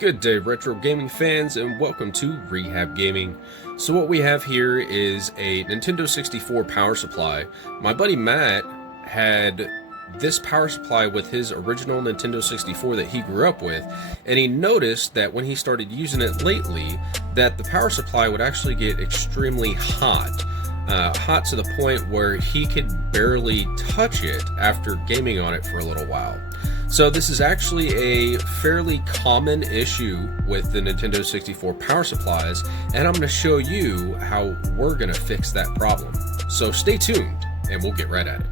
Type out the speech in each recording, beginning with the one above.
Good day, retro gaming fans, and welcome to Rehab Gaming. So what we have here is a Nintendo 64 power supply. My buddy Matt had this power supply with his original Nintendo 64 that he grew up with, and he noticed that when he started using it lately, that the power supply would actually get extremely hot. Hot to the point where he could barely touch it after gaming on it for a little while. So this is actually a fairly common issue with the Nintendo 64 power supplies, and I'm going to show you how we're going to fix that problem. So stay tuned, and we'll get right at it.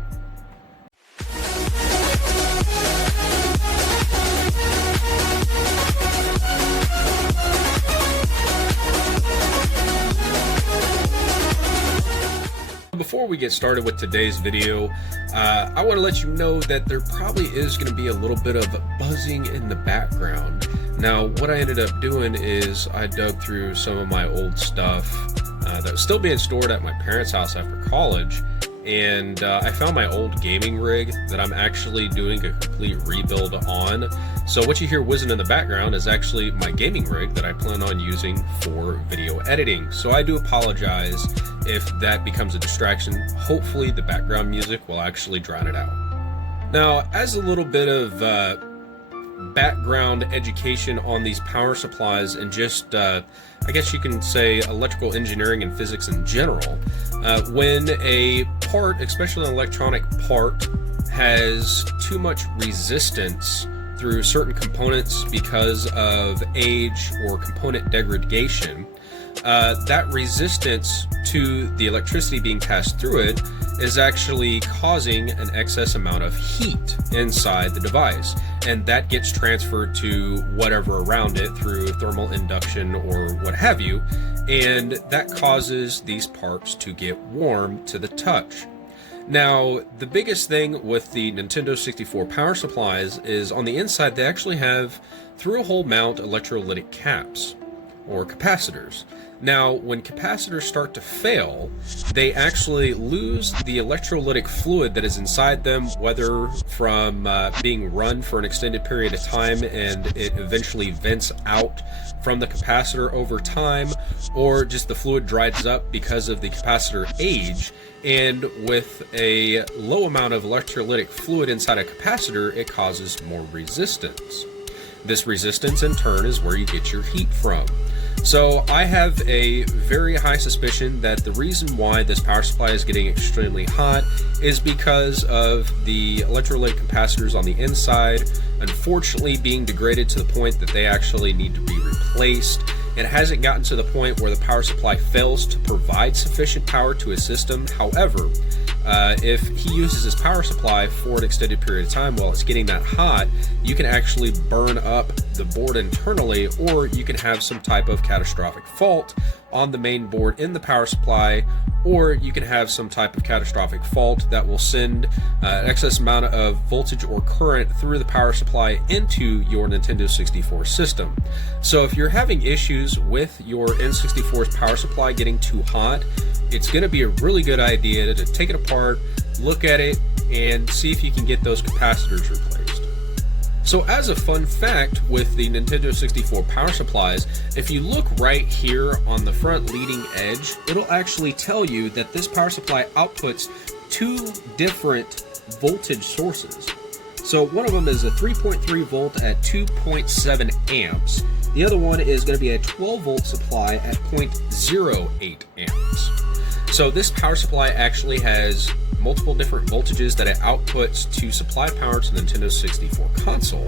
Before we get started with today's video, I want to let you know that there probably is going to be a little bit of buzzing in the background. Now, what I ended up doing is I dug through some of my old stuff that was still being stored at my parents' house after college, and I found my old gaming rig that I'm actually doing a complete rebuild on. So what you hear whizzing in the background is actually my gaming rig that I plan on using for video editing. So I do apologize if that becomes a distraction. Hopefully the background music will actually drown it out. Now, as a little bit of background education on these power supplies and just, I guess you can say, electrical engineering and physics in general, when a part, especially an electronic part, has too much resistance through certain components because of age or component degradation, that resistance to the electricity being passed through it is actually causing an excess amount of heat inside the device, and that gets transferred to whatever around it through thermal induction or what have you, and that causes these parts to get warm to the touch. Now, the biggest thing with the Nintendo 64 power supplies is on the inside they actually have through-hole mount electrolytic caps, or capacitors. Now, when capacitors start to fail, they actually lose the electrolytic fluid that is inside them, whether from being run for an extended period of time and it eventually vents out from the capacitor over time, or just the fluid dries up because of the capacitor age. And with a low amount of electrolytic fluid inside a capacitor, it causes more resistance. This resistance in turn is where you get your heat from. So I have a very high suspicion that the reason why this power supply is getting extremely hot is because of the electrolytic capacitors on the inside unfortunately being degraded to the point that they actually need to be replaced. It hasn't gotten to the point where the power supply fails to provide sufficient power to his system. However, if he uses his power supply for an extended period of time while it's getting that hot, you can actually burn up the board internally, or you can have some type of catastrophic fault on the main board in the power supply, or you can have some type of catastrophic fault that will send an excess amount of voltage or current through the power supply into your Nintendo 64 system. So if you're having issues with your N64's power supply getting too hot, it's going to be a really good idea to take it apart, look at it, and see if you can get those capacitors replaced. So as a fun fact with the Nintendo 64 power supplies, if you look right here on the front leading edge, it'll actually tell you that this power supply outputs two different voltage sources. So one of them is a 3.3 volt at 2.7 amps. The other one is going to be a 12 volt supply at 0.08 amps. So this power supply actually has multiple different voltages that it outputs to supply power to the Nintendo 64 console,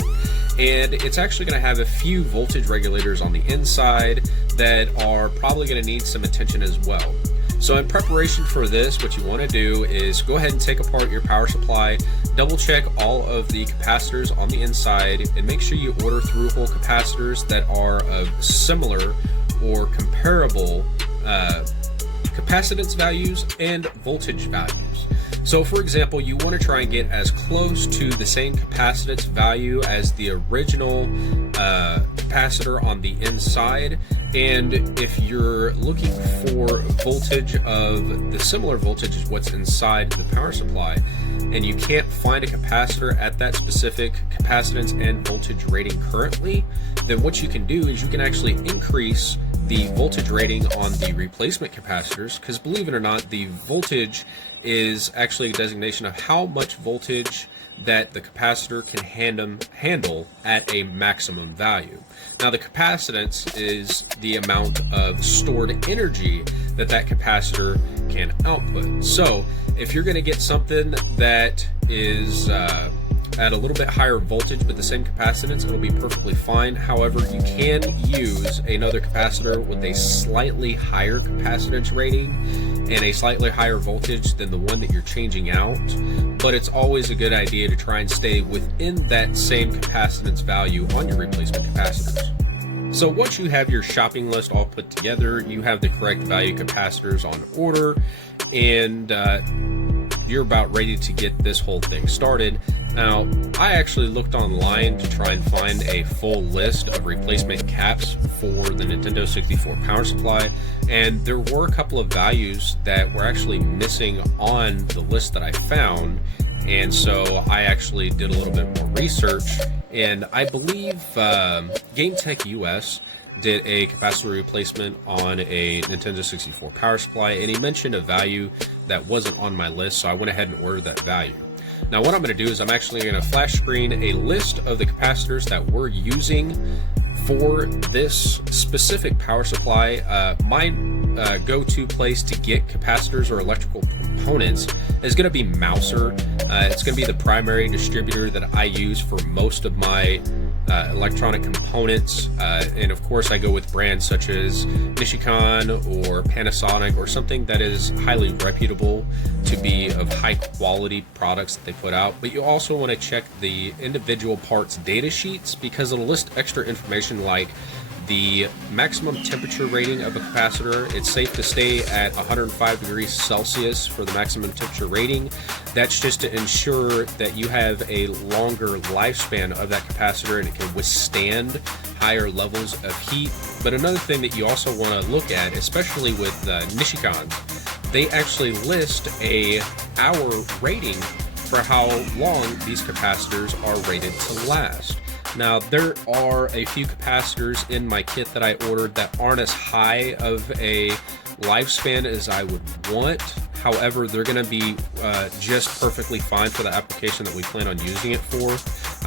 and it's actually going to have a few voltage regulators on the inside that are probably going to need some attention as well. So in preparation for this, what you want to do is go ahead and take apart your power supply, double check all of the capacitors on the inside, and make sure you order through-hole capacitors that are of similar or comparable capacitance values and voltage values. So for example, you want to try and get as close to the same capacitance value as the original capacitor on the inside. And if you're looking for voltage of the similar voltage as what's inside the power supply, and you can't find a capacitor at that specific capacitance and voltage rating currently, then what you can do is you can actually increase the voltage rating on the replacement capacitors, because believe it or not, the voltage is actually a designation of how much voltage that the capacitor can handle at a maximum value. Now the capacitance is the amount of stored energy that that capacitor can output. So if you're going to get something that is at a little bit higher voltage but the same capacitance, it'll be perfectly fine. However, you can use another capacitor with a slightly higher capacitance rating and a slightly higher voltage than the one that you're changing out, but it's always a good idea to try and stay within that same capacitance value on your replacement capacitors. So once you have your shopping list all put together, you have the correct value capacitors on order, and you're about ready to get this whole thing started. Now, I actually looked online to try and find a full list of replacement caps for the Nintendo 64 power supply, and there were a couple of values that were actually missing on the list that I found. And so I actually did a little bit more research, and I believe GameTech US did a capacitor replacement on a Nintendo 64 power supply, and he mentioned a value that wasn't on my list, so I went ahead and ordered that value. Now what I'm going to do is I'm actually going to flash screen a list of the capacitors that we're using for this specific power supply. My go-to place to get capacitors or electrical components is going to be Mouser. It's going to be the primary distributor that I use for most of my electronic components, and of course I go with brands such as Nishikon or Panasonic, or something that is highly reputable to be of high quality products that they put out. But you also want to check the individual parts data sheets, because it'll list extra information like the maximum temperature rating of a capacitor. It's safe to stay at 105 degrees Celsius for the maximum temperature rating. That's just to ensure that you have a longer lifespan of that capacitor and it can withstand higher levels of heat. But another thing that you also want to look at, especially with Nishikon, they actually list a hour rating for how long these capacitors are rated to last. Now, there are a few capacitors in my kit that I ordered that aren't as high of a lifespan as I would want. However, they're going to be just perfectly fine for the application that we plan on using it for.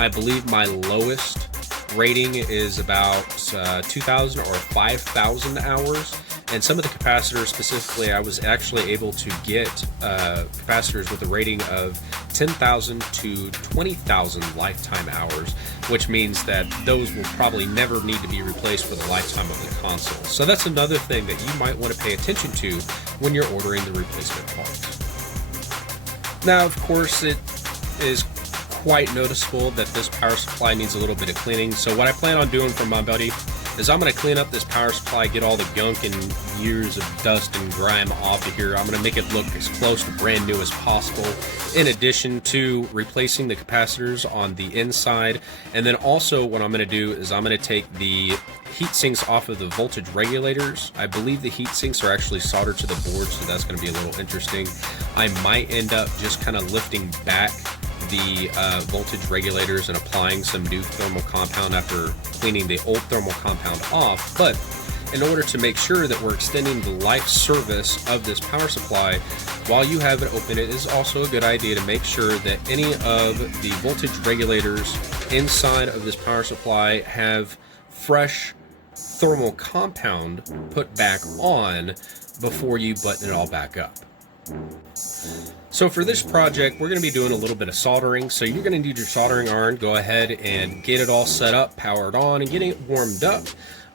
I believe my lowest rating is about 2,000 or 5,000 hours. And some of the capacitors specifically, I was actually able to get capacitors with a rating of 10,000 to 20,000 lifetime hours, which means that those will probably never need to be replaced for the lifetime of the console. So that's another thing that you might want to pay attention to when you're ordering the replacement parts. Now, of course, it is quite noticeable that this power supply needs a little bit of cleaning. So what I plan on doing for my buddy is I'm going to clean up this power supply, get all the gunk and years of dust and grime off of here. I'm going to make it look as close to brand new as possible, in addition to replacing the capacitors on the inside. And then also what I'm going to do is I'm going to take the heat sinks off of the voltage regulators. I believe the heat sinks are actually soldered to the board, so that's going to be a little interesting. I might end up just kind of lifting back the voltage regulators and applying some new thermal compound after cleaning the old thermal compound off. But in order to make sure that we're extending the life service of this power supply while you have it open, it is also a good idea to make sure that any of the voltage regulators inside of this power supply have fresh thermal compound put back on before you button it all back up. So for this project, we're going to be doing a little bit of soldering. So you're going to need your soldering iron. Go ahead and get it all set up, powered on, and getting it warmed up.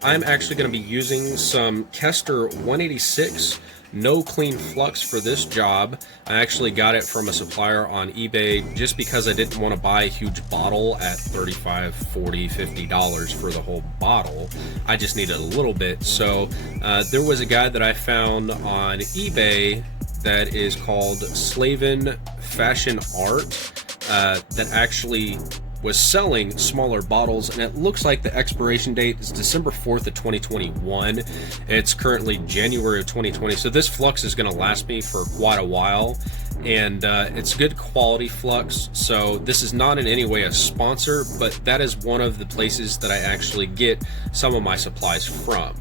I'm actually going to be using some Kester 186 no clean flux for this job. I actually got it from a supplier on eBay just because I didn't want to buy a huge bottle at $35, $40, $50 for the whole bottle. I just needed a little bit. So there was a guy that I found on eBay that is called Slaven Fashion Art that actually was selling smaller bottles, and it looks like the expiration date is December 4th of 2021. It's currently January of 2020, so this flux is going to last me for quite a while, and it's good quality flux. So this is not in any way a sponsor, but that is one of the places that I actually get some of my supplies from.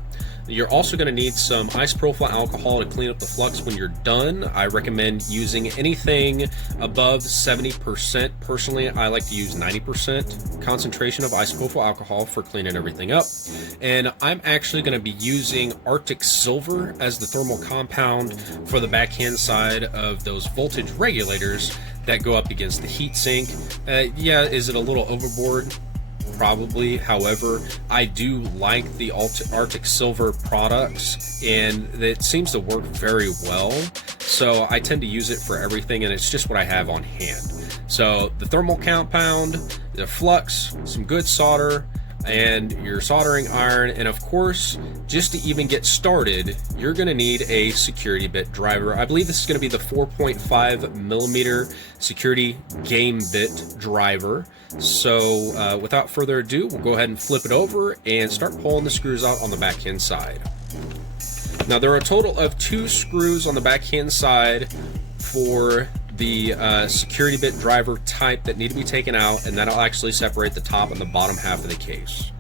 You're also going to need some isopropyl alcohol to clean up the flux when you're done. I recommend using anything above 70%. Personally, I like to use 90% concentration of isopropyl alcohol for cleaning everything up. And I'm actually going to be using Arctic Silver as the thermal compound for the backhand side of those voltage regulators that go up against the heatsink. Yeah, is it a little overboard? Probably. However, I do like the Arctic Silver products, and it seems to work very well, so I tend to use it for everything, and it's just what I have on hand. So the thermal compound, the flux, some good solder, and your soldering iron, and of course, just to even get started, you're going to need a security bit driver. I believe this is going to be the 4.5 millimeter security game bit driver. So without further ado, we'll go ahead and flip it over and start pulling the screws out on the backhand side. Now there are a total of 2 screws on the backhand side for the security bit driver type that need to be taken out, and that'll actually separate the top and the bottom half of the case.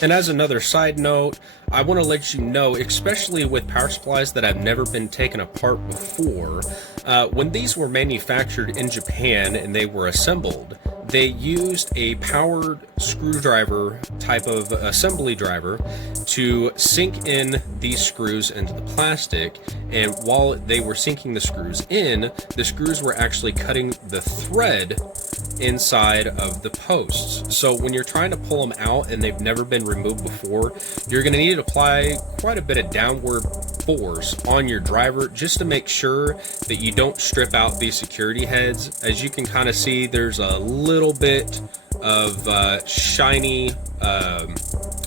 And as another side note, I want to let you know, especially with power supplies that have never been taken apart before, when these were manufactured in Japan and they were assembled, they used a powered screwdriver type of assembly driver to sink in these screws into the plastic, and while they were sinking the screws in, the screws were actually cutting the thread inside of the posts. So when you're trying to pull them out and they've never been removed before, you're going to need to apply quite a bit of downward force on your driver just to make sure that you don't strip out these security heads. As you can kind of see, there's a little bit of shiny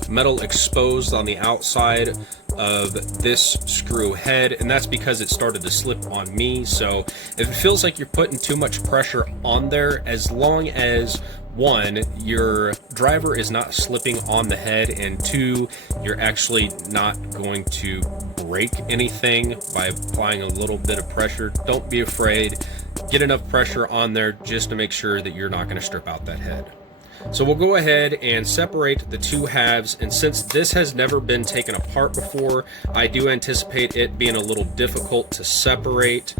metal exposed on the outside of this screw head, and that's because it started to slip on me. So if it feels like you're putting too much pressure on there, as long as 1, your driver is not slipping on the head, and 2, you're actually not going to break anything by applying a little bit of pressure, don't be afraid. Get enough pressure on there just to make sure that you're not going to strip out that head. So we'll go ahead and separate the 2 halves, and since this has never been taken apart before, I do anticipate it being a little difficult to separate.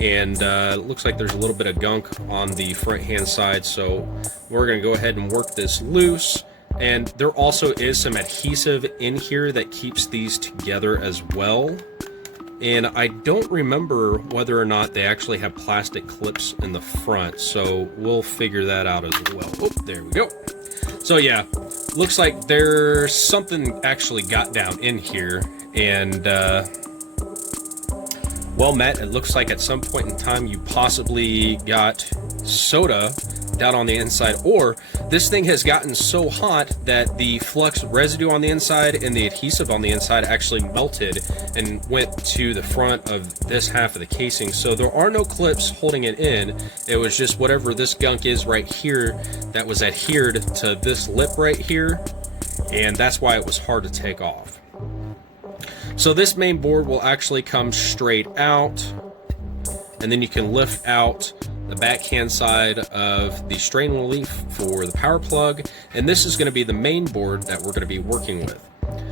And it looks like there's a little bit of gunk on the front hand side, so we're going to go ahead and work this loose. And there also is some adhesive in here that keeps these together as well. And I don't remember whether or not they actually have plastic clips in the front, so we'll figure that out as well. Oh, there we go. So yeah, looks like there's something actually got down in here, and well, Matt, it looks like at some point in time you possibly got soda down on the inside, or this thing has gotten so hot that the flux residue on the inside and the adhesive on the inside actually melted and went to the front of this half of the casing. So there are no clips holding it in. It was just whatever this gunk is right here that was adhered to this lip right here, and that's why it was hard to take off. So this main board will actually come straight out, and then you can lift out the backhand side of the strain relief for the power plug, and this is going to be the main board that we're going to be working with.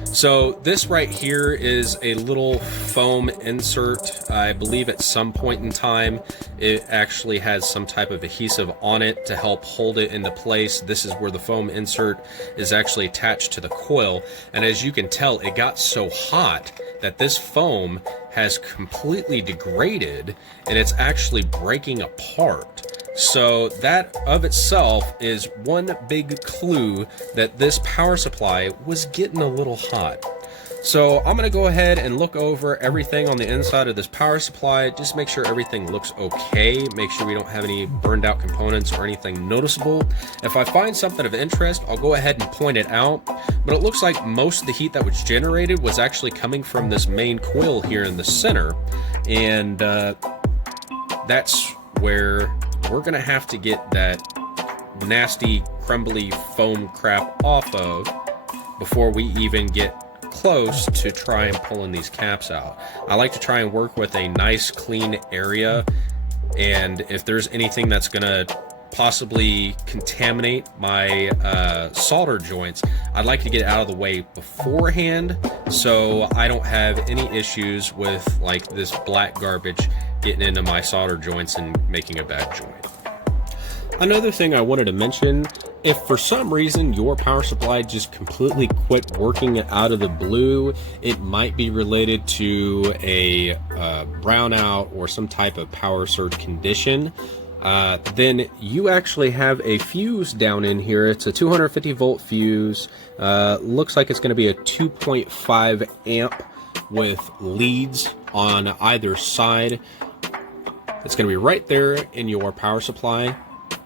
So this right here is a little foam insert. I believe at some point in time it actually has some type of adhesive on it to help hold it into place. This is where the foam insert is actually attached to the coil, and as you can tell, it got so hot that this foam has completely degraded and it's actually breaking apart. So that of itself is one big clue that this power supply was getting a little hot. So I'm going to go ahead and look over everything on the inside of this power supply, just make sure everything looks okay, make sure we don't have any burned out components or anything noticeable. If I find something of interest, I'll go ahead and point it out, but it looks like most of the heat that was generated was actually coming from this main coil here in the center, and that's where we're going to have to get that nasty crumbly foam crap off of before we even get close to try and pulling these caps out. I like to try and work with a nice clean area, and if there's anything that's gonna possibly contaminate my solder joints, I'd like to get it out of the way beforehand so I don't have any issues with like this black garbage getting into my solder joints and making a bad joint. Another thing I wanted to mention, if for some reason your power supply just completely quit working out of the blue, it might be related to a brownout or some type of power surge condition. Then you actually have a fuse down in here. It's a 250 volt fuse. Looks like it's going to be a 2.5 amp with leads on either side. It's going to be right there in your power supply.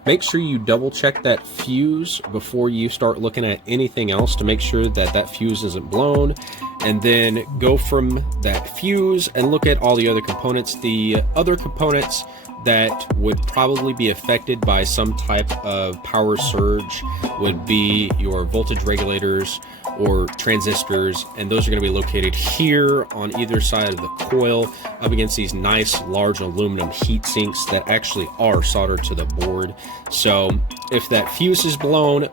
Make sure you double check that fuse before you start looking at anything else to make sure that that fuse isn't blown, and then go from that fuse and look at all the other components. The other components that would probably be affected by some type of power surge would be your voltage regulators or transistors, and those are going to be located here on either side of the coil up against these nice large aluminum heat sinks that actually are soldered to the board. So if that fuse is blown,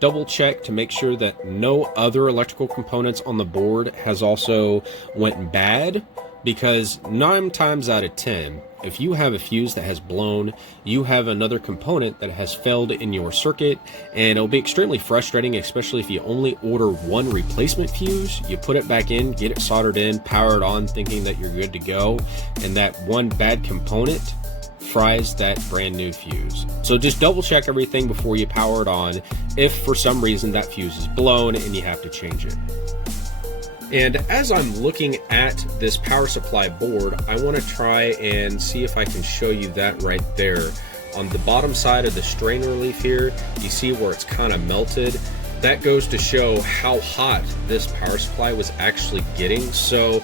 double check to make sure that no other electrical components on the board has also went bad, because 9 times out of 10, if you have a fuse that has blown, you have another component that has failed in your circuit, and it'll be extremely frustrating, especially if you only order one replacement fuse. You put it back in, get it soldered in, power it on, thinking that you're good to go, and that one bad component fries that brand new fuse. So just double check everything before you power it on if for some reason that fuse is blown and you have to change it. And as I'm looking at this power supply board, I want to try and see if I can show you that right there. On the bottom side of the strain relief here, you see where it's kind of melted. That goes to show how hot this power supply was actually getting. So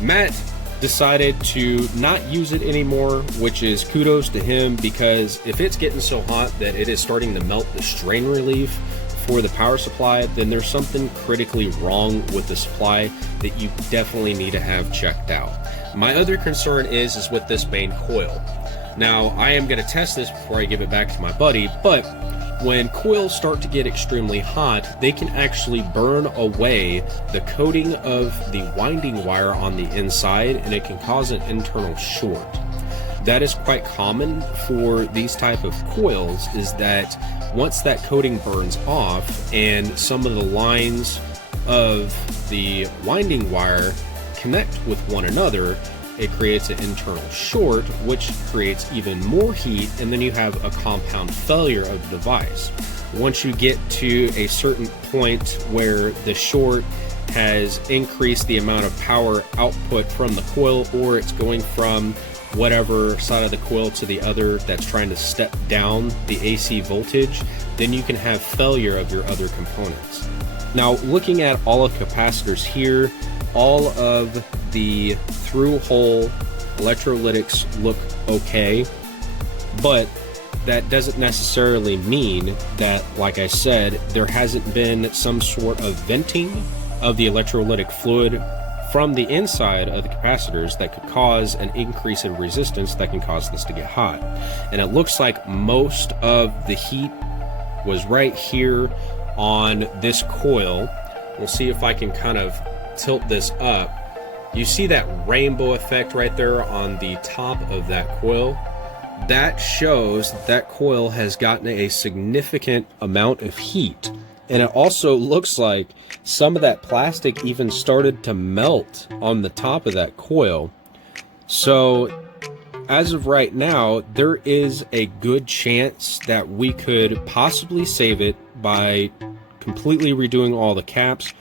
Matt decided to not use it anymore, which is kudos to him, because if it's getting so hot that it is starting to melt the strain relief for the power supply, then there's something critically wrong with the supply that you definitely need to have checked out. My other concern is with this main coil. Now, I am going to test this before I give it back to my buddy, but when coils start to get extremely hot, they can actually burn away the coating of the winding wire on the inside, and it can cause an internal short. That is quite common for these type of coils, is that once that coating burns off and some of the lines of the winding wire connect with one another, it creates an internal short, which creates even more heat, and then you have a compound failure of the device. Once you get to a certain point where the short has increased the amount of power output from the coil, or it's going from whatever side of the coil to the other that's trying to step down the AC voltage, then you can have failure of your other components. Now, looking at all of capacitors here, all of the through-hole electrolytics look okay, but that doesn't necessarily mean that, like I said, there hasn't been some sort of venting of the electrolytic fluid from the inside of the capacitors that could cause an increase in resistance that can cause this to get hot. And it looks like most of the heat was right here on this coil. We'll see if I can kind of tilt this up. You see that rainbow effect right there on the top of that coil? That shows that coil has gotten a significant amount of heat. And it also looks like some of that plastic even started to melt on the top of that coil. So as of right now, there is a good chance that we could possibly save it by completely redoing all the caps.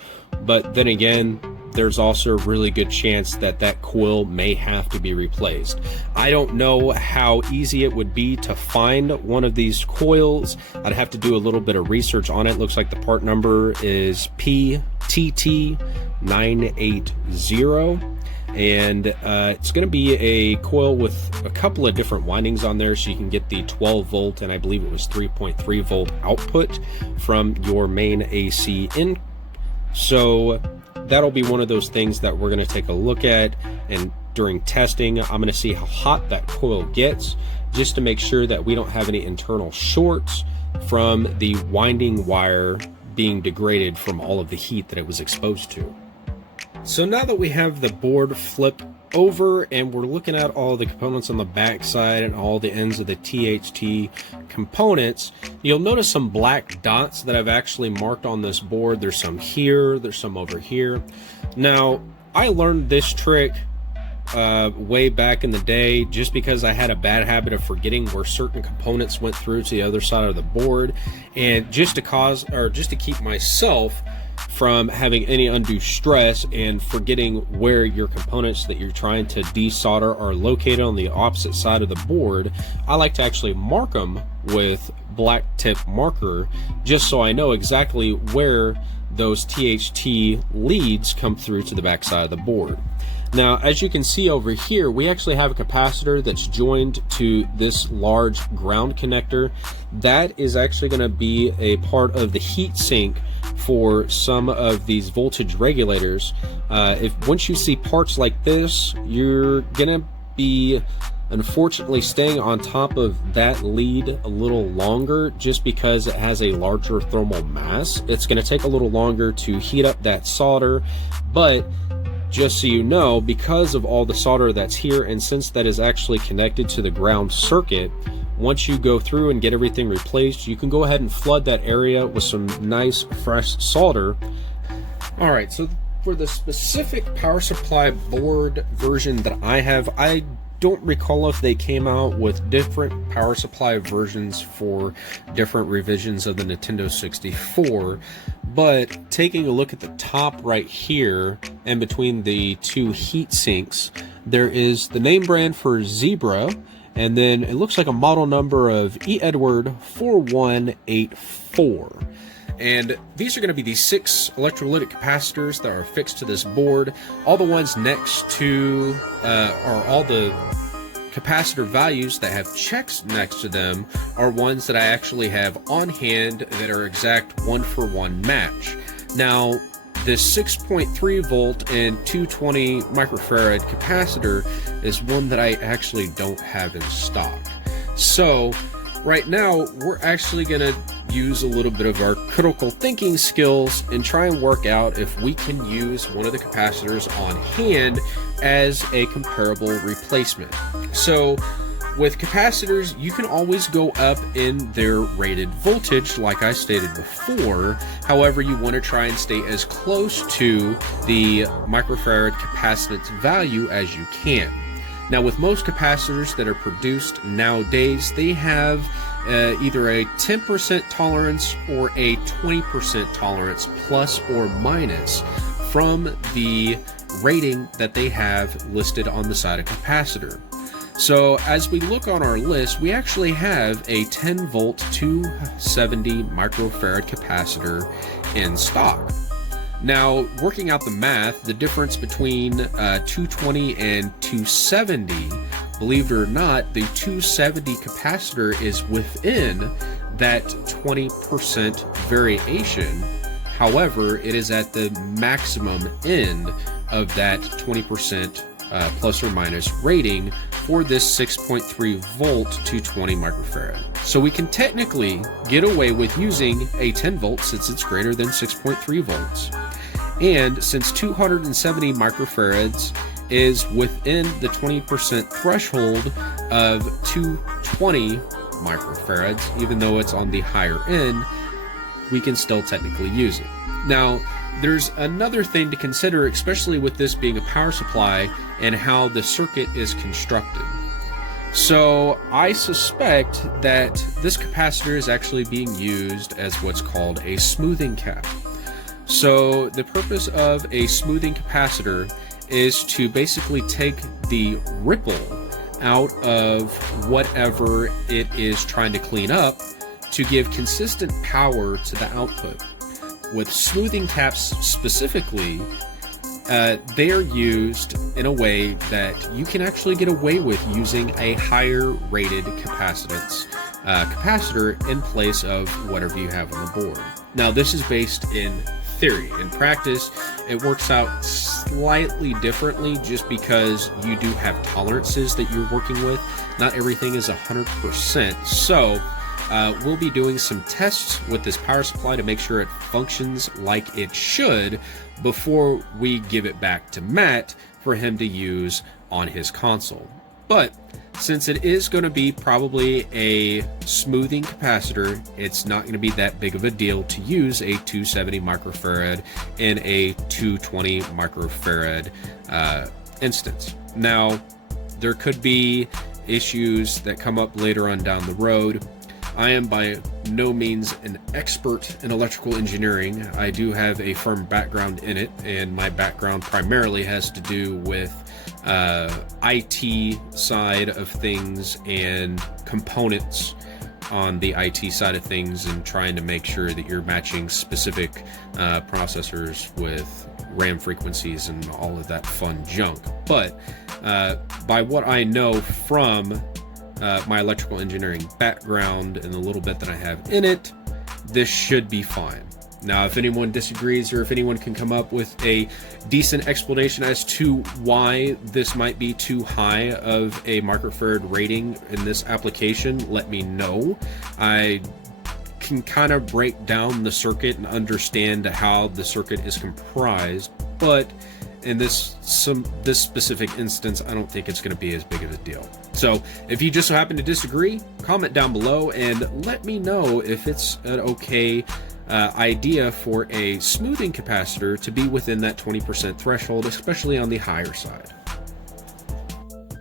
But then again, there's also a really good chance that that coil may have to be replaced. I don't know how easy it would be to find one of these coils. I'd have to do a little bit of research on it. Looks like the part number is PTT980. And it's going to be a coil with a couple of different windings on there, so you can get the 12 volt and I believe it was 3.3 volt output from your main AC in. So that'll be one of those things that we're going to take a look at, and during testing I'm going to see how hot that coil gets, just to make sure that we don't have any internal shorts from the winding wire being degraded from all of the heat that it was exposed to. So now that we have the board flipped over and we're looking at all the components on the back side and all the ends of the THT components, you'll notice some black dots that I've actually marked on this board. There's some here, there's some over here. Now, I learned this trick way back in the day just because I had a bad habit of forgetting where certain components went through to the other side of the board, and just to keep myself from having any undue stress and forgetting where your components that you're trying to desolder are located on the opposite side of the board, I like to actually mark them with black tip marker, just so I know exactly where those THT leads come through to the back side of the board. Now, as you can see over here, we actually have a capacitor that's joined to this large ground connector. That is actually going to be a part of the heat sink for some of these voltage regulators. Once you see parts like this, you're going to be unfortunately staying on top of that lead a little longer, just because it has a larger thermal mass. It's going to take a little longer to heat up that solder, but just so you know, because of all the solder that's here, and since that is actually connected to the ground circuit, once you go through and get everything replaced, you can go ahead and flood that area with some nice fresh solder. Alright, so for the specific power supply board version that I have, I don't recall if they came out with different power supply versions for different revisions of the Nintendo 64, but taking a look at the top right here and between the two heat sinks, there is the name brand for Zebra, and then it looks like a model number of E. Edward 4184. And these are going to be the 6 electrolytic capacitors that are fixed to this board. All the ones next to, or all the capacitor values that have checks next to them are ones that I actually have on hand that are exact 1-for-1 match. Now, this 6.3 volt and 220 microfarad capacitor is one that I actually don't have in stock. So right now we're actually going to use a little bit of our critical thinking skills and try and work out if we can use one of the capacitors on hand as a comparable replacement. So with capacitors, you can always go up in their rated voltage, like I stated before. However, you want to try and stay as close to the microfarad capacitance value as you can. Now, with most capacitors that are produced nowadays, they have either a 10% tolerance or a 20% tolerance, plus or minus, from the rating that they have listed on the side of capacitor. So as we look on our list, we actually have a 10 volt 270 microfarad capacitor in stock. Now, working out the math, the difference between 220 and 270, believe it or not, the 270 capacitor is within that 20% variation. However, it is at the maximum end of that 20% plus or minus rating for this 6.3 volt 220 microfarad. So we can technically get away with using a 10 volt since it's greater than 6.3 volts. And since 270 microfarads is within the 20% threshold of 220 microfarads, even though it's on the higher end, we can still technically use it. Now, there's another thing to consider, especially with this being a power supply and how the circuit is constructed. So I suspect that this capacitor is actually being used as what's called a smoothing cap. So the purpose of a smoothing capacitor is to basically take the ripple out of whatever it is trying to clean up to give consistent power to the output. With smoothing taps specifically, they are used in a way that you can actually get away with using a higher rated capacitor in place of whatever you have on the board. Now, this is based in theory. In practice, it works out slightly differently just because you do have tolerances that you're working with. Not everything is 100%. So we'll be doing some tests with this power supply to make sure it functions like it should before we give it back to Matt for him to use on his console. But since it is going to be probably a smoothing capacitor, it's not going to be that big of a deal to use a 270 microfarad in a 220 microfarad instance. Now, there could be issues that come up later on down the road. I am by no means an expert in electrical engineering. I do have a firm background in it, and my background primarily has to do with IT side of things and components on the IT side of things, and trying to make sure that you're matching specific processors with RAM frequencies and all of that fun junk. But by what I know from my electrical engineering background and the little bit that I have in it, this should be fine. Now, if anyone disagrees, or if anyone can come up with a decent explanation as to why this might be too high of a microfarad rating in this application, let me know. I can kind of break down the circuit and understand how the circuit is comprised, but in this specific instance, I don't think it's going to be as big of a deal. So if you just happen to disagree, comment down below and let me know if it's an okay idea for a smoothing capacitor to be within that 20% threshold, especially on the higher side.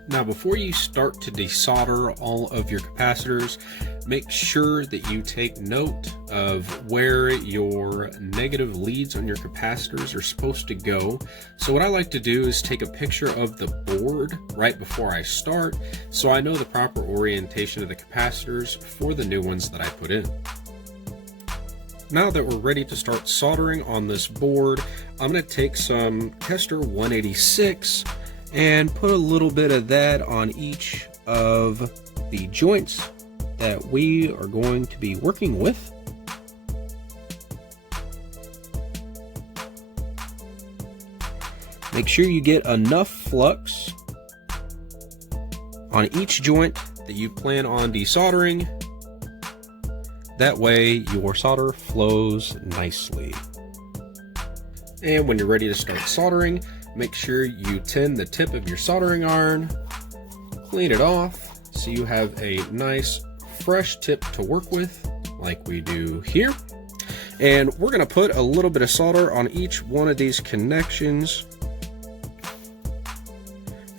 Now, before you start to desolder all of your capacitors, make sure that you take note of where your negative leads on your capacitors are supposed to go. So what I like to do is take a picture of the board right before I start, so I know the proper orientation of the capacitors for the new ones that I put in. Now that we're ready to start soldering on this board, I'm going to take some tester 186 and put a little bit of that on each of the joints that we are going to be working with. Make sure you get enough flux on each joint that you plan on desoldering. That way your solder flows nicely. And when you're ready to start soldering, make sure you tin the tip of your soldering iron, clean it off so you have a nice fresh tip to work with, like we do here. And we're going to put a little bit of solder on each one of these connections,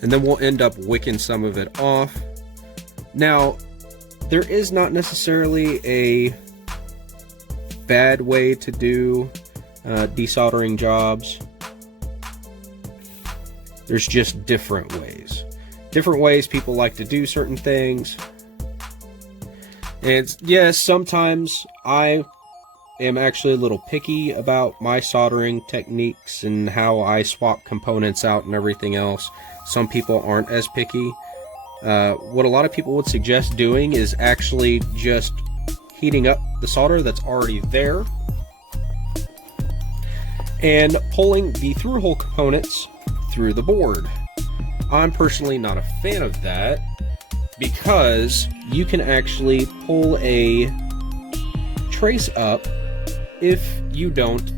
and then we'll end up wicking some of it off. Now, there is not necessarily a bad way to do desoldering jobs. There's just different ways. Different ways people like to do certain things. And yes, sometimes I am actually a little picky about my soldering techniques and how I swap components out and everything else. Some people aren't as picky. What a lot of people would suggest doing is actually just heating up the solder that's already there and pulling the through-hole components through the board. I'm personally not a fan of that because you can actually pull a trace up if you don't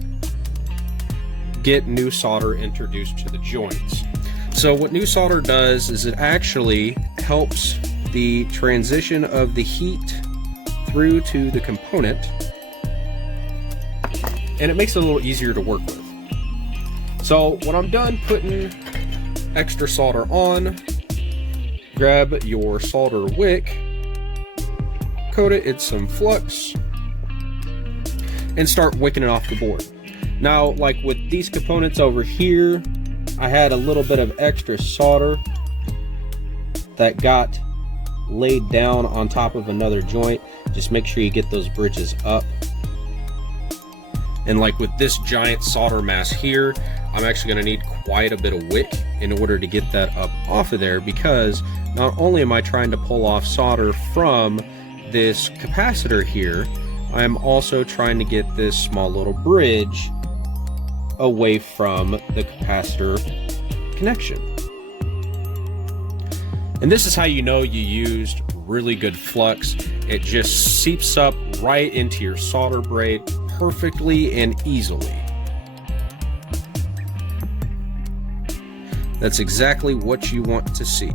get new solder introduced to the joints. So what new solder does is it actually helps the transition of the heat through to the component, and it makes it a little easier to work with. So when I'm done putting extra solder on, grab your solder wick, coat it in some flux, and start wicking it off the board. Now, like with these components over here, I had a little bit of extra solder that got laid down on top of another joint. Just make sure you get those bridges up. And like with this giant solder mass here, I'm actually going to need quite a bit of wick in order to get that up off of there, because not only am I trying to pull off solder from this capacitor here, I'm also trying to get this small little bridge away from the capacitor connection. And this is how you know you used really good flux. It just seeps up right into your solder braid perfectly and easily. That's exactly what you want to see.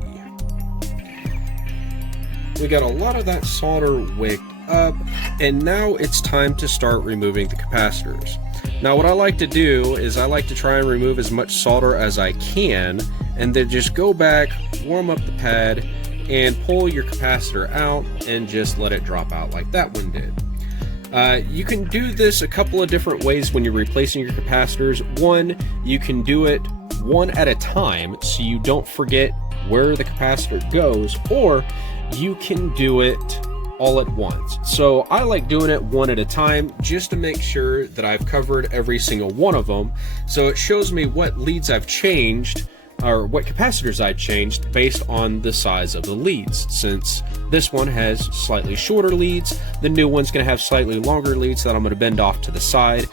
We got a lot of that solder wicked up, and now it's time to start removing the capacitors. Now what I like to do is I like to try and remove as much solder as I can, and then just go back, warm up the pad, and pull your capacitor out and just let it drop out like that one did. You can do this a couple of different ways when you're replacing your capacitors. One, you can do it one at a time so you don't forget where the capacitor goes, or you can do it all at once. So I like doing it one at a time just to make sure that I've covered every single one of them, so it shows me what leads I've changed or what capacitors I changed based on the size of the leads. Since this one has slightly shorter leads, the new one's going to have slightly longer leads that I'm going to bend off to the side.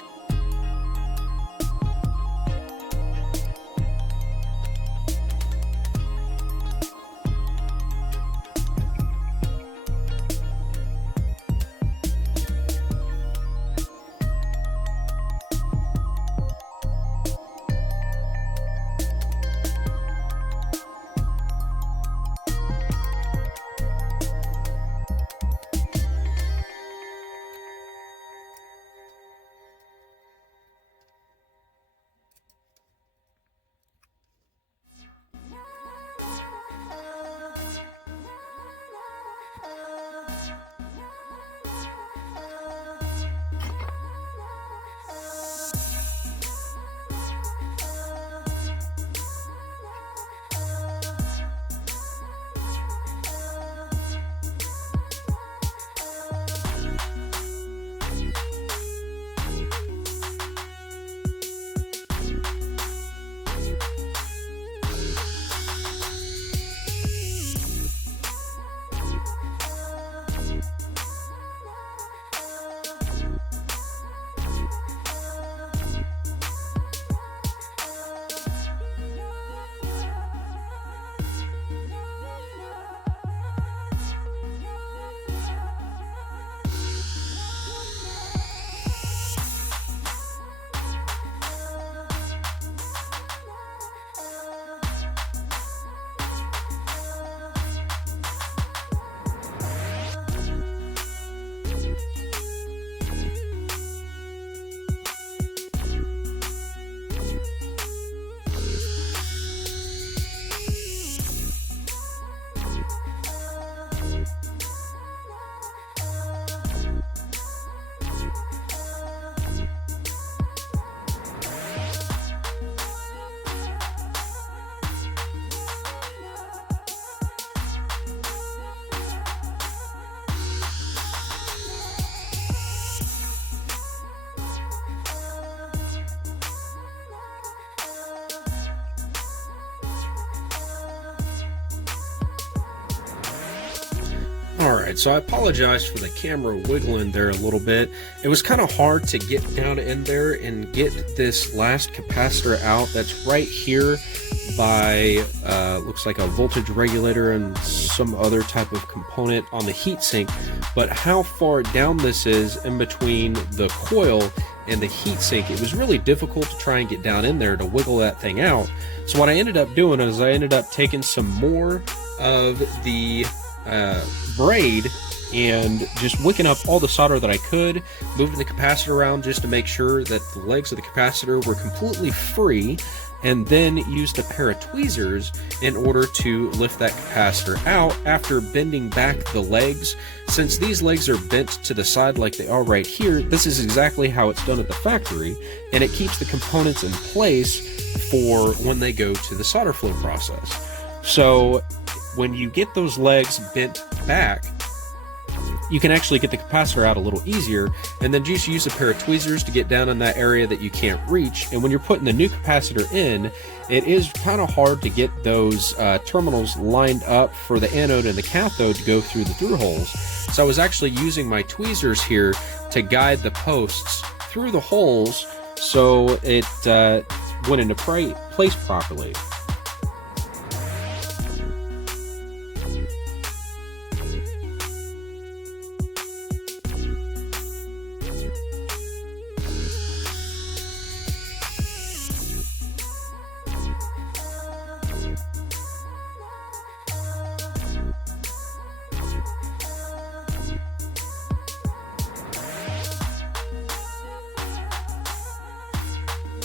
Alright, so I apologize for the camera wiggling there a little bit. It was kind of hard to get down in there and get this last capacitor out. That's right here by, looks like a voltage regulator and some other type of component on the heatsink. But how far down this is in between the coil and the heatsink, it was really difficult to try and get down in there to wiggle that thing out. So what I ended up doing is I ended up taking some more of the braid and just wicking up all the solder that I could, moving the capacitor around just to make sure that the legs of the capacitor were completely free, and then used a pair of tweezers in order to lift that capacitor out after bending back the legs. Since these legs are bent to the side like they are right here, this is exactly how it's done at the factory, and it keeps the components in place for when they go to the solder flow process. So when you get those legs bent back, you can actually get the capacitor out a little easier, and then just use a pair of tweezers to get down in that area that you can't reach. And when you're putting the new capacitor in, it is kind of hard to get those terminals lined up for the anode and the cathode to go through the through holes. So I was actually using my tweezers here to guide the posts through the holes so it went into place properly.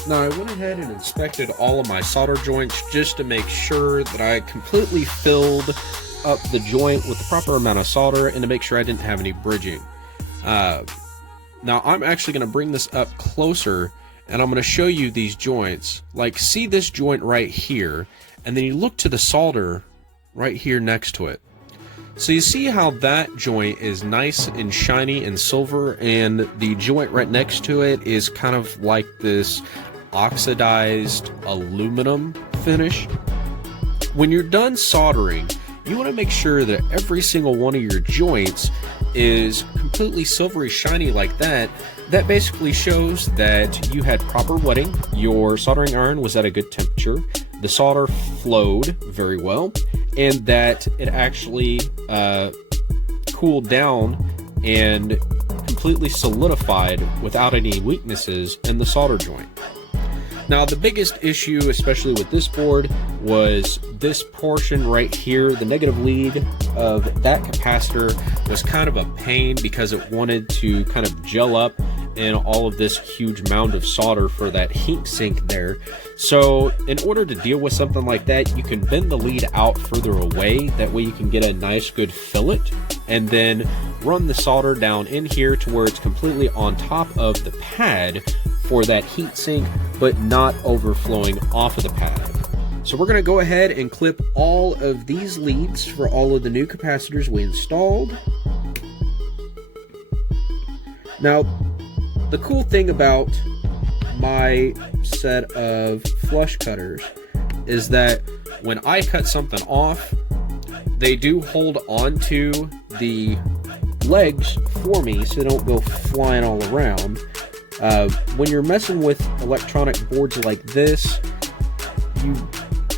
Now I went ahead and inspected all of my solder joints just to make sure that I completely filled up the joint with the proper amount of solder and to make sure I didn't have any bridging. Now I'm actually going to bring this up closer and I'm going to show you these joints. Like, see this joint right here, and then you look to the solder right here next to it. So you see how that joint is nice and shiny and silver, and the joint right next to it is kind of like this oxidized aluminum finish. When you're done soldering, you want to make sure that every single one of your joints is completely silvery shiny like that. That basically shows that you had proper wetting, your soldering iron was at a good temperature, the solder flowed very well, and that it actually cooled down and completely solidified without any weaknesses in the solder joint. Now the biggest issue, especially with this board, was this portion right here. The negative lead of that capacitor was kind of a pain because it wanted to kind of gel up in all of this huge mound of solder for that heat sink there. So in order to deal with something like that, you can bend the lead out further away. That way you can get a nice good fillet, and then run the solder down in here to where it's completely on top of the pad for that heat sink, but not overflowing off of the pad. So we're going to go ahead and clip all of these leads for all of the new capacitors we installed. Now, the cool thing about my set of flush cutters is that when I cut something off, they do hold on to the legs for me so they don't go flying all around. When you're messing with electronic boards like this, you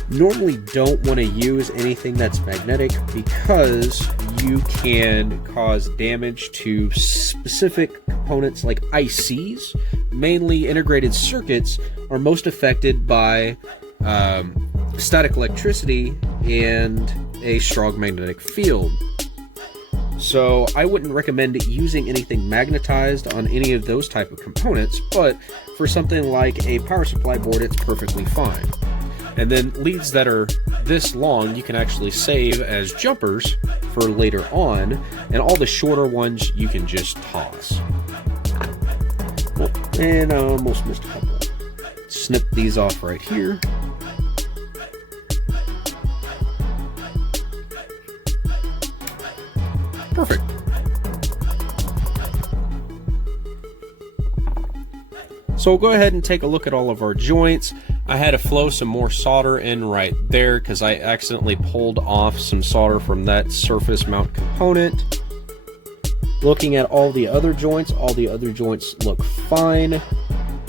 normally don't want to use anything that's magnetic because you can cause damage to specific components like ICs. Mainly integrated circuits are most affected by static electricity and a strong magnetic field. So I wouldn't recommend using anything magnetized on any of those type of components, but for something like a power supply board, it's perfectly fine. And then leads that are this long, you can actually save as jumpers for later on, and all the shorter ones you can just toss. Oh, and I almost missed a couple. Snip these off right here. Perfect. So we'll go ahead and take a look at all of our joints. I had to flow some more solder in right there because I accidentally pulled off some solder from that surface mount component. Looking at all the other joints look fine.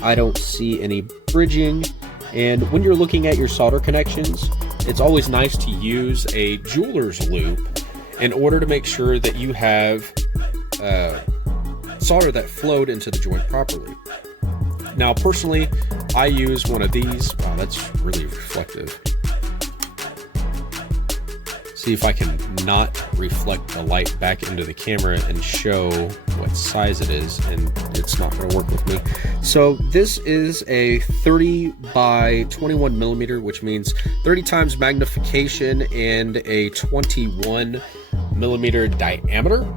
I don't see any bridging. And when you're looking at your solder connections, it's always nice to use a jeweler's loop in order to make sure that you have solder that flowed into the joint properly. Now, personally, I use one of these. Wow, that's really reflective. see if I can not reflect the light back into the camera and show what size it is, and it's not going to work with me. So this is a 30 by 21 millimeter, which means 30 times magnification and a 21 millimeter diameter.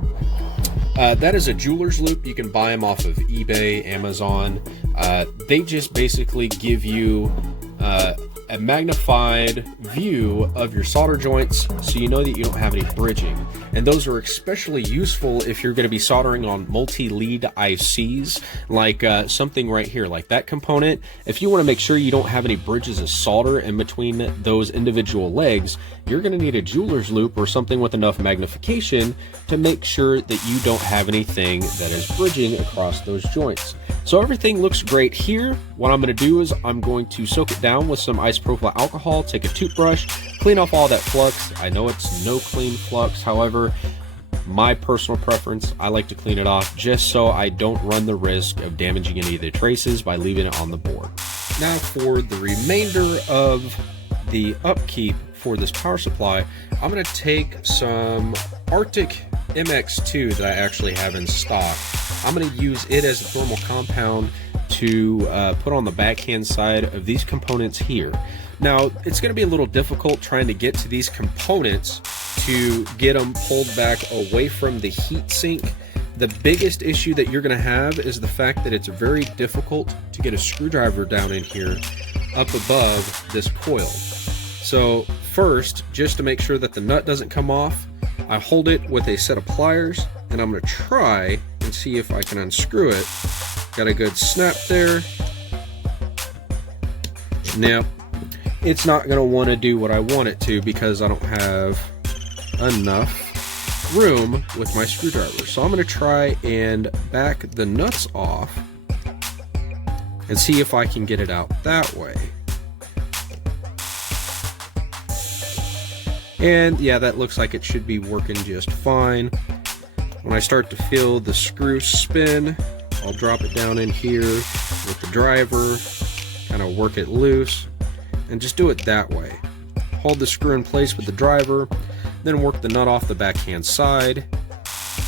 That is a jeweler's loop. You can buy them off of eBay, Amazon. They just basically give you a magnified view of your solder joints, so you know that you don't have any bridging. And those are especially useful if you're going to be soldering on multi-lead ICs, like something right here, like that component. If you want to make sure you don't have any bridges of solder in between those individual legs, you're going to need a jeweler's loop or something with enough magnification to make sure that you don't have anything that is bridging across those joints. So everything looks great here. What I'm going to do is I'm going to soak it down with some isopropyl alcohol, take a toothbrush, clean off all that flux. I know it's no clean flux, however, my personal preference, I like to clean it off just so I don't run the risk of damaging any of the traces by leaving it on the board. Now for the remainder of the upkeep for this power supply, I'm going to take some Arctic MX2 that I actually have in stock. I'm going to use it as a thermal compound to put on the backhand side of these components here. Now, it's going to be a little difficult trying to get to these components to get them pulled back away from the heat sink. The biggest issue that you're going to have is the fact that it's very difficult to get a screwdriver down in here up above this coil. So first, just to make sure that the nut doesn't come off, I hold it with a set of pliers, and I'm going to try and see if I can unscrew it. Got a good snap there. Now, it's not going to want to do what I want it to because I don't have enough room with my screwdriver. So I'm going to try and back the nuts off and see if I can get it out that way. And yeah, that looks like it should be working just fine. When I start to feel the screw spin, I'll drop it down in here with the driver, kind of work it loose, and just do it that way. Hold the screw in place with the driver, then work the nut off the backhand side.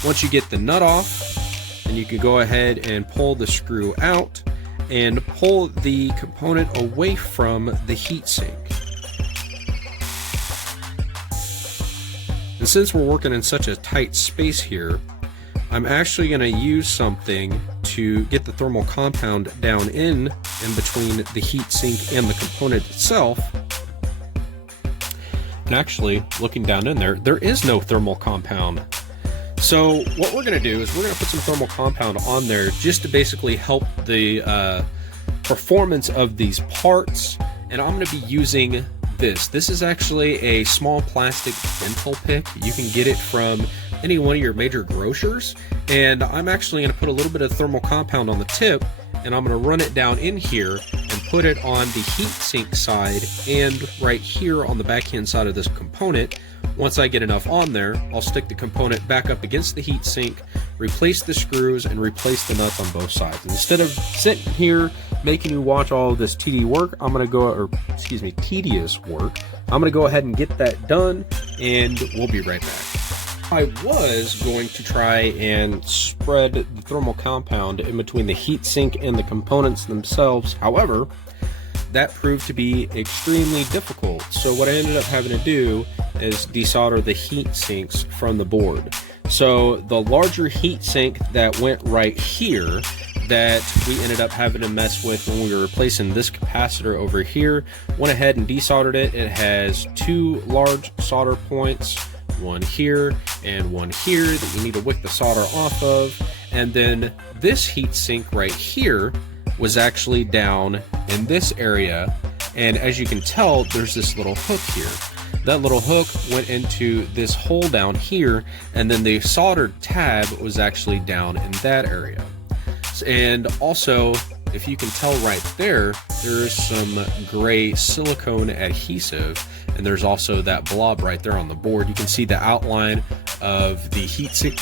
Once you get the nut off, then you can go ahead and pull the screw out and pull the component away from the heatsink. And since we're working in such a tight space here, I'm actually going to use something to get the thermal compound down in between the heatsink and the component itself. And actually, looking down in there, there is no thermal compound. So what we're going to do is we're going to put some thermal compound on there just to basically help the performance of these parts. And I'm going to be using this. This is actually a small plastic dental pick. You can get it from any one of your major grocers. And I'm actually going to put a little bit of thermal compound on the tip, and I'm going to run it down in here and put it on the heatsink side and right here on the backhand side of this component. Once I get enough on there, I'll stick the component back up against the heatsink, replace the screws, and replace the nuts on both sides. And instead of sitting here making you watch all of this tedious work, I'm going to go ahead and get that done, and we'll be right back. I was going to try and spread the thermal compound in between the heatsink and the components themselves. However, that proved to be extremely difficult. So what I ended up having to do is desolder the heat sinks from the board. So the larger heat sink that went right here that we ended up having to mess with when we were replacing this capacitor over here, went ahead and desoldered it. It has two large solder points, one here and one here that you need to wick the solder off of. And then this heat sink right here was actually down in this area, and as you can tell, there's this little hook here. That little hook went into this hole down here, and then the soldered tab was actually down in that area. And also, if you can tell right there, there's some gray silicone adhesive, and there's also that blob right there on the board. You can see the outline of the heatsink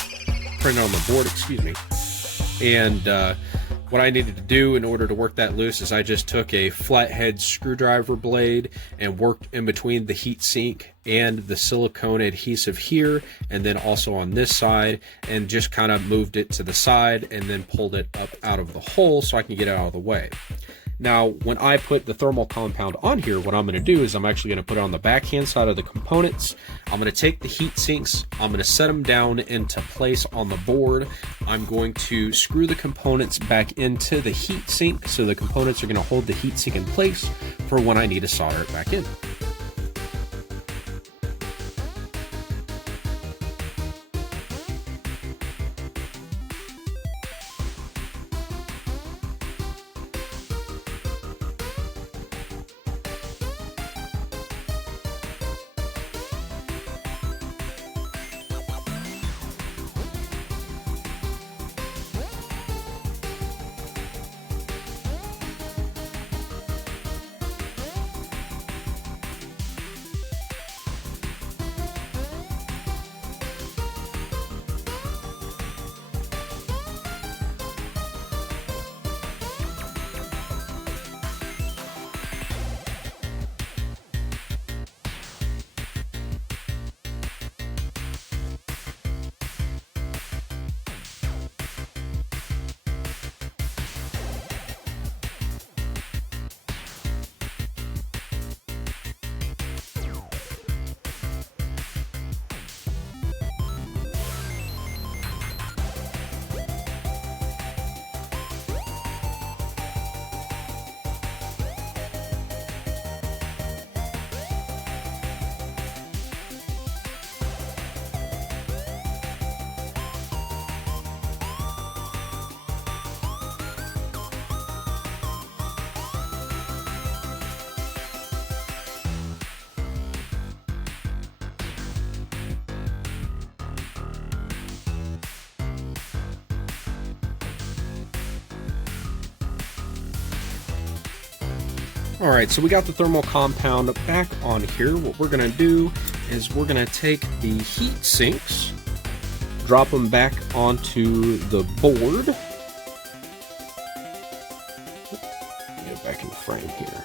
printed on the board, excuse me. And what I needed to do in order to work that loose is I just took a flathead screwdriver blade and worked in between the heat sink and the silicone adhesive here, and then also on this side, and just kind of moved it to the side and then pulled it up out of the hole so I can get it out of the way. Now, when I put the thermal compound on here, what I'm going to do is I'm actually going to put it on the backhand side of the components. I'm going to take the heat sinks, I'm going to set them down into place on the board. I'm going to screw the components back into the heat sink, so the components are going to hold the heat sink in place for when I need to solder it back in. Alright, so we got the thermal compound back on here. What we're going to do is we're going to take the heat sinks, drop them back onto the board. Get it back in the frame here.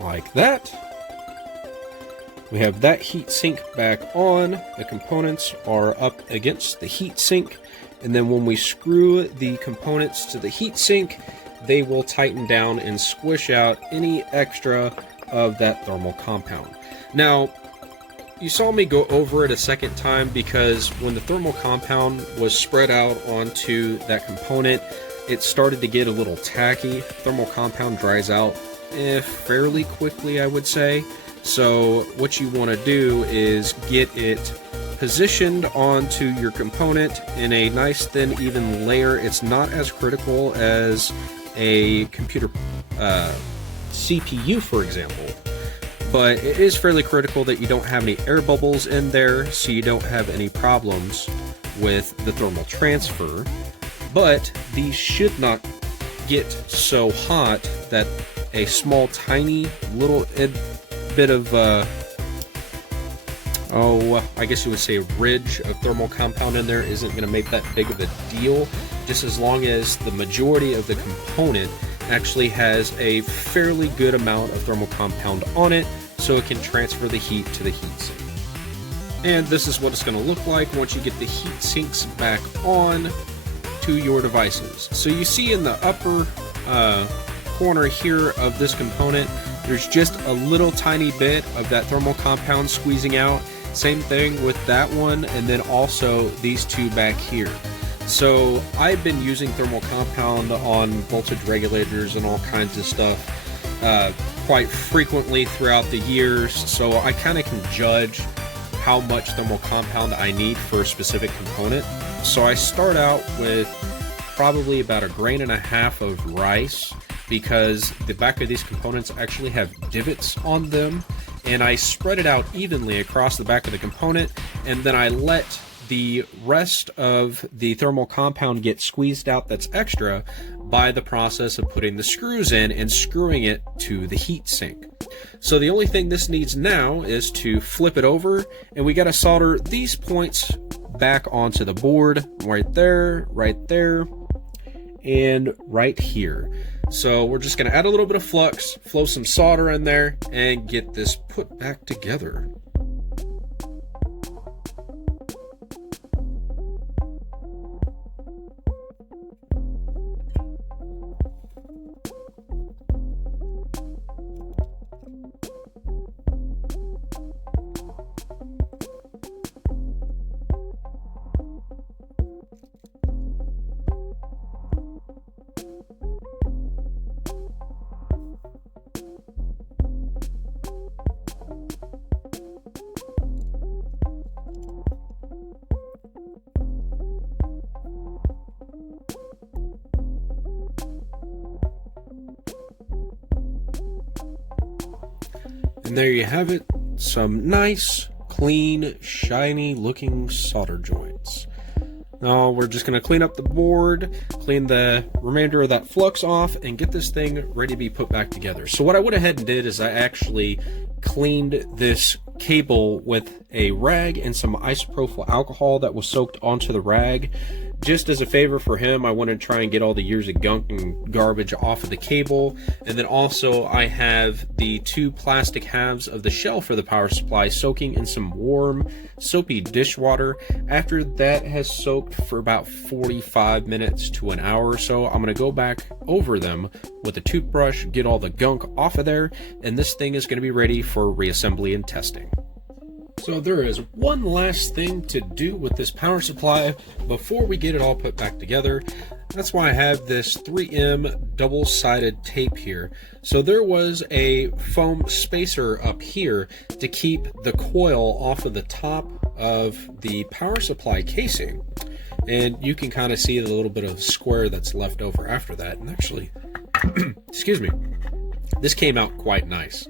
Like that. We have that heat sink back on. The components are up against the heat sink, and then when we screw the components to the heat sink, they will tighten down and squish out any extra of that thermal compound. Now, you saw me go over it a second time because when the thermal compound was spread out onto that component, it started to get a little tacky. Thermal compound dries out fairly quickly, I would say. So what you want to do is get it positioned onto your component in a nice thin even layer. It's not as critical as a computer CPU, for example, but it is fairly critical that you don't have any air bubbles in there so you don't have any problems with the thermal transfer. But these should not get so hot that a small tiny little bit of I guess you would say a ridge of thermal compound in there isn't going to make that big of a deal, just as long as the majority of the component actually has a fairly good amount of thermal compound on it so it can transfer the heat to the heat sink. And this is what it's going to look like once you get the heat sinks back on to your devices. So you see in the upper corner here of this component, there's just a little tiny bit of that thermal compound squeezing out. Same thing with that one, and then also these two back here. So I've been using thermal compound on voltage regulators and all kinds of stuff quite frequently throughout the years, so I kind of can judge how much thermal compound I need for a specific component. So I start out with probably about 1.5 grains of rice, because the back of these components actually have divots on them, and I spread it out evenly across the back of the component, and then I let the rest of the thermal compound get squeezed out that's extra by the process of putting the screws in and screwing it to the heat sink. So the only thing this needs now is to flip it over, and we got to solder these points back onto the board right there, and right here. So we're just going to add a little bit of flux, flow some solder in there, and get this put back together. And there you have it, some nice, clean, shiny looking solder joints. Now we're just going to clean up the board, clean the remainder of that flux off, and get this thing ready to be put back together. So what I went ahead and did is I actually cleaned this cable with a rag and some isopropyl alcohol that was soaked onto the rag. Just as a favor for him, I wanted to try and get all the years of gunk and garbage off of the cable. And then also I have the 2 plastic halves of the shell for the power supply soaking in some warm, soapy dishwater. After that has soaked for about 45 minutes to an hour or so, I'm going to go back over them with a toothbrush, get all the gunk off of there, and this thing is going to be ready for reassembly and testing. So there is one last thing to do with this power supply before we get it all put back together. That's why I have this 3M double-sided tape here. So there was a foam spacer up here to keep the coil off of the top of the power supply casing. And you can kind of see the little bit of square that's left over after that. And actually, excuse me, this came out quite nice.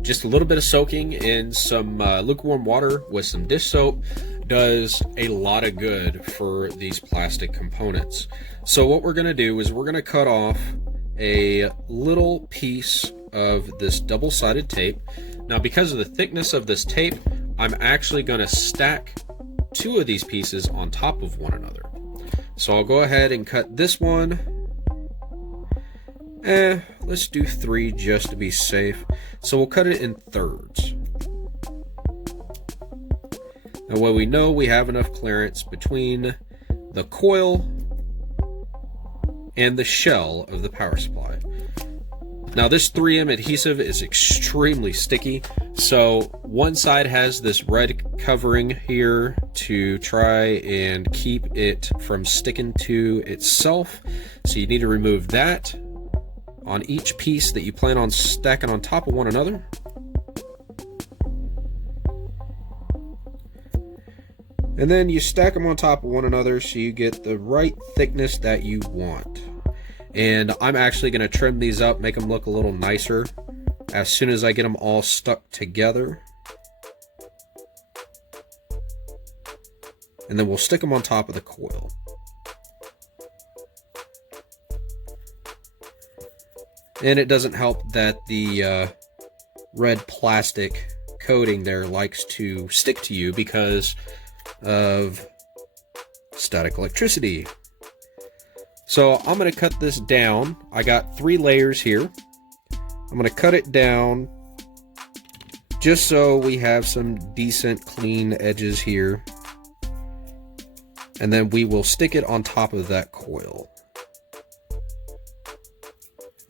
Just a little bit of soaking in some lukewarm water with some dish soap does a lot of good for these plastic components. So what we're going to do is we're going to cut off a little piece of this double-sided tape. Now, because of the thickness of this tape, I'm actually going to stack 2 of these pieces on top of one another. So I'll go ahead and cut this one. Let's do 3 just to be safe. So we'll cut it in thirds. That way we know we have enough clearance between the coil and the shell of the power supply. Now this 3M adhesive is extremely sticky, so one side has this red covering here to try and keep it from sticking to itself. So you need to remove that on each piece that you plan on stacking on top of one another. And then you stack them on top of one another so you get the right thickness that you want. And I'm actually going to trim these up, make them look a little nicer as soon as I get them all stuck together. And then we'll stick them on top of the coil. And it doesn't help that the red plastic coating there likes to stick to you because of static electricity. So I'm going to cut this down. I got 3 layers here. I'm going to cut it down just so we have some decent clean edges here. And then we will stick it on top of that coil.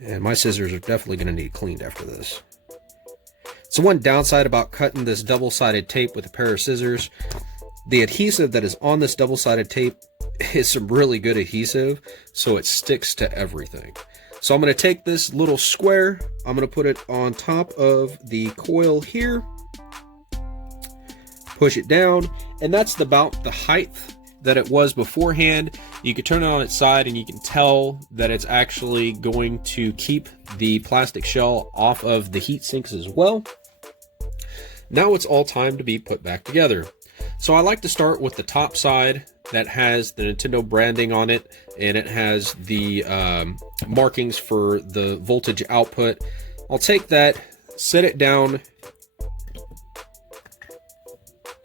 And my scissors are definitely going to need cleaned after this. So one downside about cutting this double-sided tape with a pair of scissors, the adhesive that is on this double-sided tape is some really good adhesive, so it sticks to everything. So I'm going to take this little square, I'm going to put it on top of the coil here, push it down, and that's about the height that it was beforehand. You can turn it on its side and you can tell that it's actually going to keep the plastic shell off of the heat sinks as well. Now it's all time to be put back together. So I like to start with the top side that has the Nintendo branding on it, and it has the markings for the voltage output. I'll take that, set it down,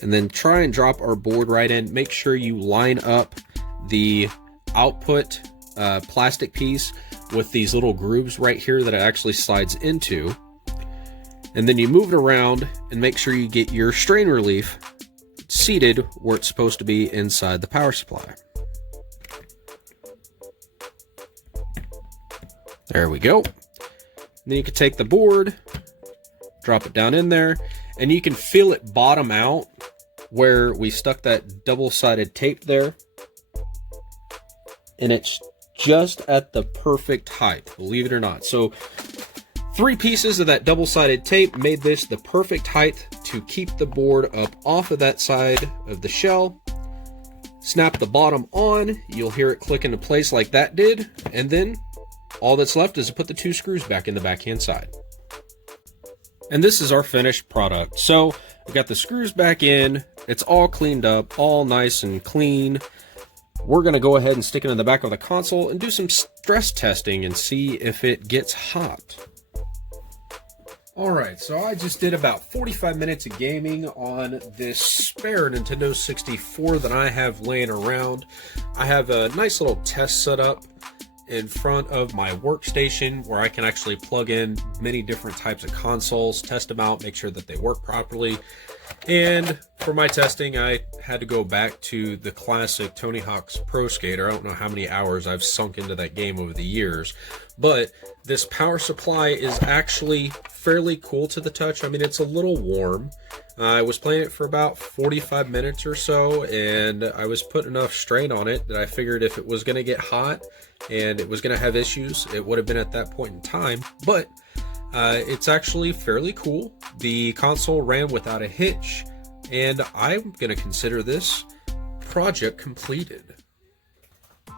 and then try and drop our board right in. Make sure you line up the output plastic piece with these little grooves right here that it actually slides into. And then you move it around and make sure you get your strain relief seated where it's supposed to be inside the power supply. There we go. Then you can take the board, drop it down in there, and you can feel it bottom out where we stuck that double-sided tape there. And it's just at the perfect height, believe it or not. So 3 pieces of that double-sided tape made this the perfect height to keep the board up off of that side of the shell. Snap the bottom on, you'll hear it click into place like that did, and then all that's left is to put the 2 screws back in the backhand side. And this is our finished product. So we got the screws back in, it's all cleaned up, all nice and clean. We're going to go ahead and stick it in the back of the console and do some stress testing and see if it gets hot. Alright, so I just did about 45 minutes of gaming on this spare Nintendo 64 that I have laying around. I have a nice little test set up in front of my workstation where I can actually plug in many different types of consoles, test them out, make sure that they work properly. And for my testing, I had to go back to the classic Tony Hawk's Pro Skater. I don't know how many hours I've sunk into that game over the years, but this power supply is actually fairly cool to the touch. I mean, it's a little warm. I was playing it for about 45 minutes or so, and I was putting enough strain on it that I figured if it was going to get hot and it was going to have issues, it would have been at that point in time. But it's actually fairly cool. The console ran without a hitch, and I'm going to consider this project completed.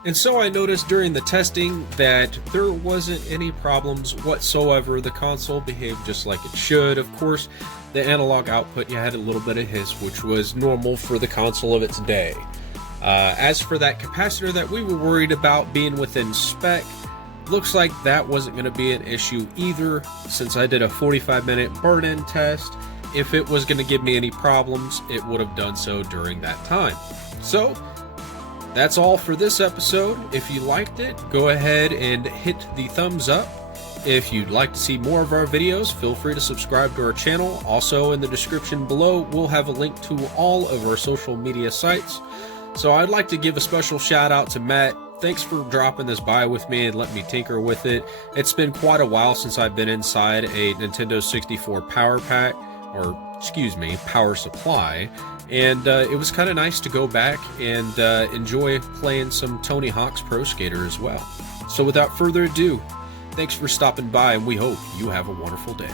And so I noticed during the testing that there wasn't any problems whatsoever. The console behaved just like it should. Of course, the analog output, you had a little bit of hiss, which was normal for the console of its day. As for that capacitor that we were worried about being within spec, looks like that wasn't going to be an issue either, since I did a 45-minute burn-in test. If it was going to give me any problems, it would have done so during that time. So that's all for this episode. If you liked it, go ahead and hit the thumbs up. If you'd like to see more of our videos, feel free to subscribe to our channel. Also, in the description below, we'll have a link to all of our social media sites. So I'd like to give a special shout out to Matt. Thanks for dropping this by with me and letting me tinker with it. It's been quite a while since I've been inside a Nintendo 64 power pack, or excuse me, power supply. And it was kind of nice to go back and enjoy playing some Tony Hawk's Pro Skater as well. So without further ado, thanks for stopping by, and we hope you have a wonderful day.